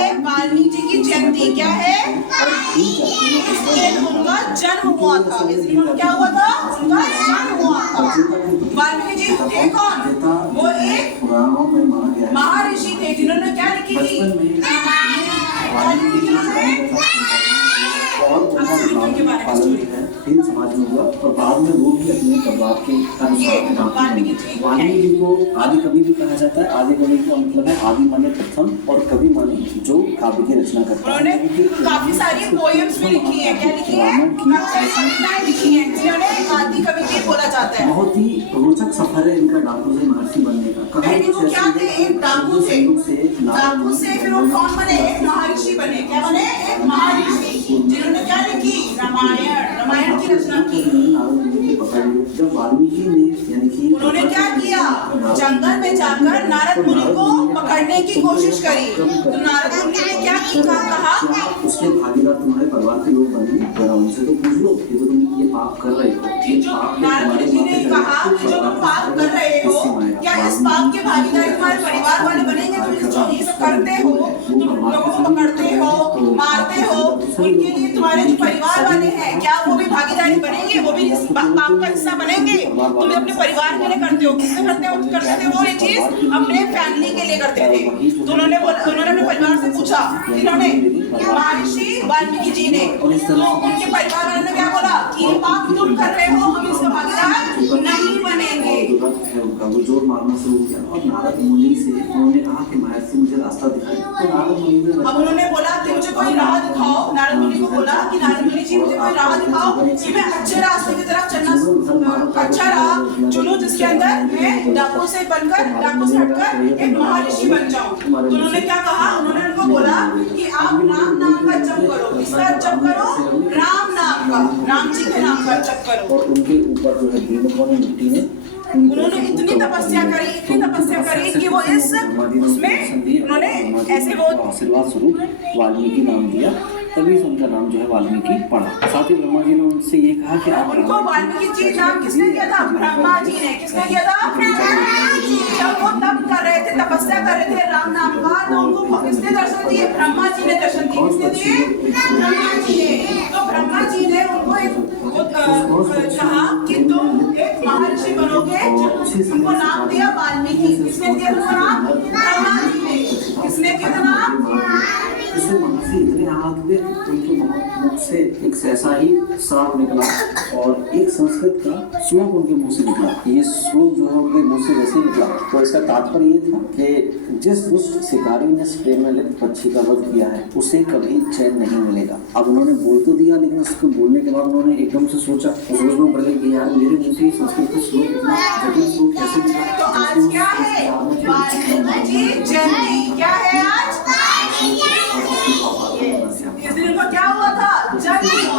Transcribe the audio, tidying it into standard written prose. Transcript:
है? वाल्मीकि जी की जयंती क्या है? इस दिन उनका जन्म हुआ था। इस दिन क्या हुआ था? उनका जन्म हुआ था। वाल्मीकि जी थे कौन? वो एक महर्षि थे जिन्होंने क्या लिखी थी? और फिर समाज में हुआ और बाद में वो भी अपने परिवार के अनुसार वाल्मीकि जी को आदि कवि भी कहा जाता है। आदि कवि का मतलब है आदि माने प्रथम और कवि माने जो काव्य की रचना करता है। उन्होंने काफी सारी पोएम्स भी लिखी है। क्या लिखी है? कविताएं लिखी है जिन्होंने आदि कवि भी बोला जाता है। बहुत ही रोचक सफर है इनका डाकू से महर्षि बनने का। पहले वो क्या थे? एक डाकू थे। डाकू से फिर वो कौन बने? एक महर्षि बने। क्या बने? एक महर्षि जिन्होंने क्या लिखी? रामायण की रचना की। जब वाल्मीकि ने यानी कि उन्होंने क्या किया? जंगल में जाकर नारद मुनि को पकड़ने की कोशिश करी। तो नारद मुनि ने क्या कहा? उसके भागीदार तुम्हारे परिवार के लोग बने, जरा उनसे तो पूछ लो कि तुम ये पाप कर रहे हो। नारद मुनि जी ने कहा कि जो तुम पाप कर रहे हो, क्या इस पाप के भागीदार तुम्हारे परिवार वाले बनेंगे? तुम जो ये सब करते हो, तुम लोगों को पकड़ते हो, मारते हो, उनके लिए तुम्हारे जो परिवार वाले हैं क्या वो भी भागीदारी बनेंगे? वो भी इस पाप का हिस्सा बनेंगे? तुम अपने परिवार के लिए करते हो। किससे करते हो वो ये चीज? अपने फैमिली के लिए करते थे। तो उन्होंने अपने परिवार से पूछा, इन्होंने महर्षि वाल्मीकि जी ने, तो उनके परिवार वालों ने क्या बोला कि ये पाप तुम कर रहे हो, हम इसका भागीदार नहीं बनेंगे। वो जोर मारना शुरू किया और नारद मुनि से उन्होंने कहा कि महर्षि मुझे रास्ता दिखाए। तो नारद मुनि ने अब उन्होंने बोला कि मुझे कोई राह दिखाओ। नारद मुनि को बोला कि नारद मुनि जी मुझे कोई राह दिखाओ कि मैं अच्छे रास्ते की तरफ चलना, अच्छा राह चुनूं जिसके अंदर मैं डाकू से हटकर एक महर्षि बन जाऊं। तो उन्होंने क्या कहा? उन्होंने उनको बोला कि आप राम नाम का जप करो। किसका जप करो? राम नाम का, राम जी के नाम का जप करो। और उनके ऊपर जो है दीमकों ने मिट्टी ने उन्होंने इतनी तपस्या करी कि वो उसमें उन्होंने ऐसे वो आशीर्वाद स्वरूप वाल्मीकि नाम दिया। तभी से उनका नाम जो है वाल्मीकि पड़ा। साथ ही ब्रह्मा जी ने उनसे ये कहा कि आप उनको वाल्मीकि जी नाम किसने दिया था? ब्रह्मा जी ने। किसने दिया था? जब वो तप कर रहे थे, तपस्या कर रहे थे राम नाम का, तो उनको किसने दर्शन दिए? ब्रह्मा जी ने दर्शन दिए। किसने दिए? ब्रह्मा जी ने। तो ब्रह्मा जी ने उनको कहा कि तुम एक महर्षि बनोगे। उनको नाम दिया वाल्मीकि। किसने दिया उनको नाम? ब्रह्मा जी ने। किसने दिया नाम? इससे महर्षि इतने आहत हुए उनके मुख से एक ऐसा ही साप निकला और एक संस्कृत का श्लोक उनके मुंह से निकला। ये श्लोक जो है उनके मुंह से वैसे निकला। तो इसका तात्पर्य ये था कि जिस दुष्ट शिकारी ने प्रेम में लिप्त पक्षी का वध किया है उसे कभी चैन नहीं मिलेगा। अब उन्होंने बोल तो दिया, लेकिन उसको बोलने के बाद उन्होंने एकदम से सोचा, सोच में पड़ गई कि यार मेरे मुंह से संस्कृत का श्लोक इतना जटिल श्लोक कैसे निकला। तो आज क्या है? वाल्मीकि जयंती। क्या है आज? इस दिन को क्या हुआ था? जन्म